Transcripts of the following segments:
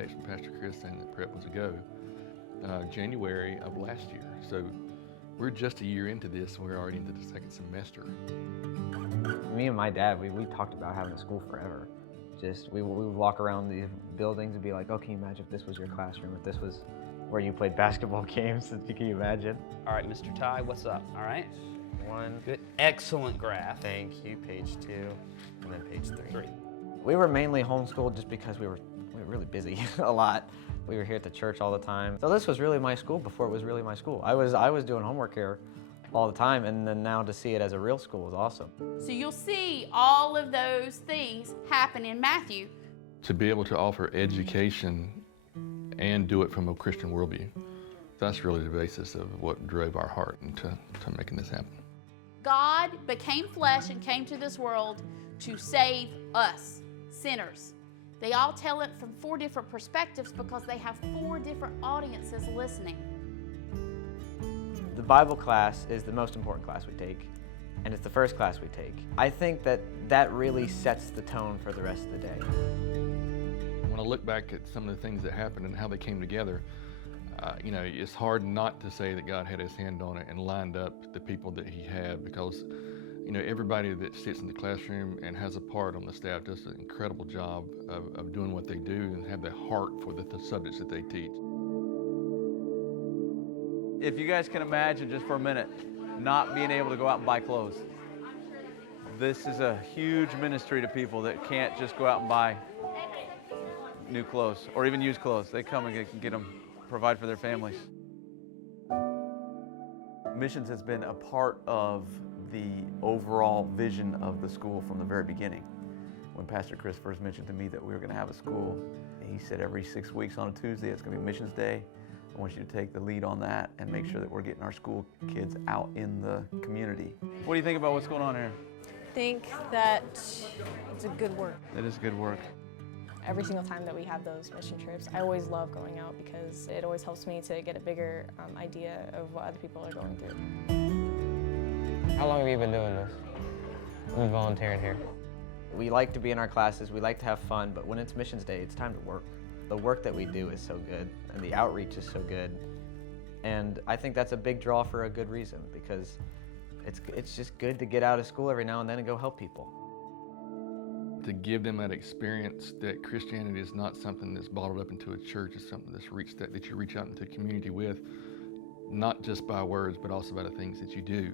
text from Pastor Chris saying that prep was a go, January of last year. So we're just a year into this, and we're already into the second semester. Me and my dad, we talked about having a school forever. We would walk around these buildings and be like, oh, can you imagine if this was your classroom, if this was where you played basketball games, can you imagine? All right, Mr. Ty, what's up? All right. 1. Good. Excellent graph. Thank you. Page 2, and then page 3. We were mainly homeschooled just because we were really busy a lot. We were here at the church all the time. So this was really my school before it was really my school. I was doing homework here all the time, and then now to see it as a real school is awesome. So you'll see all of those things happen in Matthew. To be able to offer education and do it from a Christian worldview, that's really the basis of what drove our heart into making this happen. God became flesh and came to this world to save us, sinners. They all tell it from 4 different perspectives because they have 4 different audiences listening. The Bible class is the most important class we take, and it's the first class we take. I think that really sets the tone for the rest of the day. When I look back at some of the things that happened and how they came together, it's hard not to say that God had his hand on it and lined up the people that he had, because everybody that sits in the classroom and has a part on the staff does an incredible job of doing what they do and have the heart for the subjects that they teach. If you guys can imagine just for a minute not being able to go out and buy clothes. This is a huge ministry to people that can't just go out and buy new clothes or even used clothes. They come and get them, provide for their families. Missions has been a part of the overall vision of the school from the very beginning. When Pastor Chris first mentioned to me that we were going to have a school, he said every 6 weeks on a Tuesday it's going to be Missions Day. I want you to take the lead on that and make sure that we're getting our school kids out in the community. What do you think about what's going on here? I think that it's a good work. It is good work. Every single time that we have those mission trips, I always love going out because it always helps me to get a bigger idea of what other people are going through. How long have you been doing this? I've been volunteering here. We like to be in our classes, we like to have fun, but when it's Missions Day, it's time to work. The work that we do is so good, and the outreach is so good. And I think that's a big draw for a good reason, because it's just good to get out of school every now and then and go help people. To give them that experience that Christianity is not something that's bottled up into a church, it's something that you reach out into the community with, not just by words, but also by the things that you do.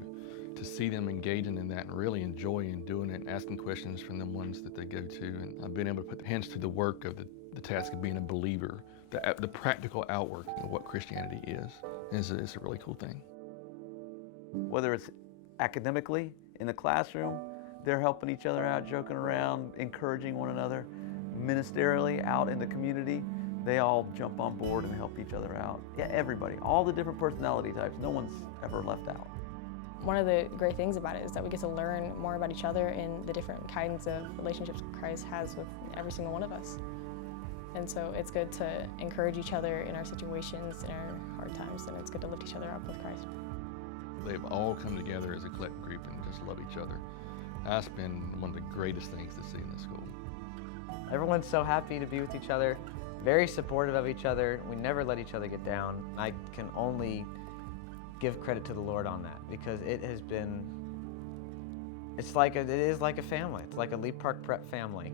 To see them engaging in that and really enjoying doing it and asking questions from the ones that they go to, and I've been able to put their hands to the work of the task of being a believer, the practical outworking of what Christianity is a really cool thing. Whether it's academically, in the classroom, they're helping each other out, joking around, encouraging one another. Ministerially, out in the community, they all jump on board and help each other out. Yeah, everybody, all the different personality types, no one's ever left out. One of the great things about it is that we get to learn more about each other and the different kinds of relationships Christ has with every single one of us. And so it's good to encourage each other in our situations, in our hard times, and it's good to lift each other up with Christ. They've all come together as a collective group and just love each other. That's been one of the greatest things to see in the school. Everyone's so happy to be with each other, very supportive of each other. We never let each other get down. I can only give credit to the Lord on that, because it has been, it is like a family. It's like a Leap Park Prep family.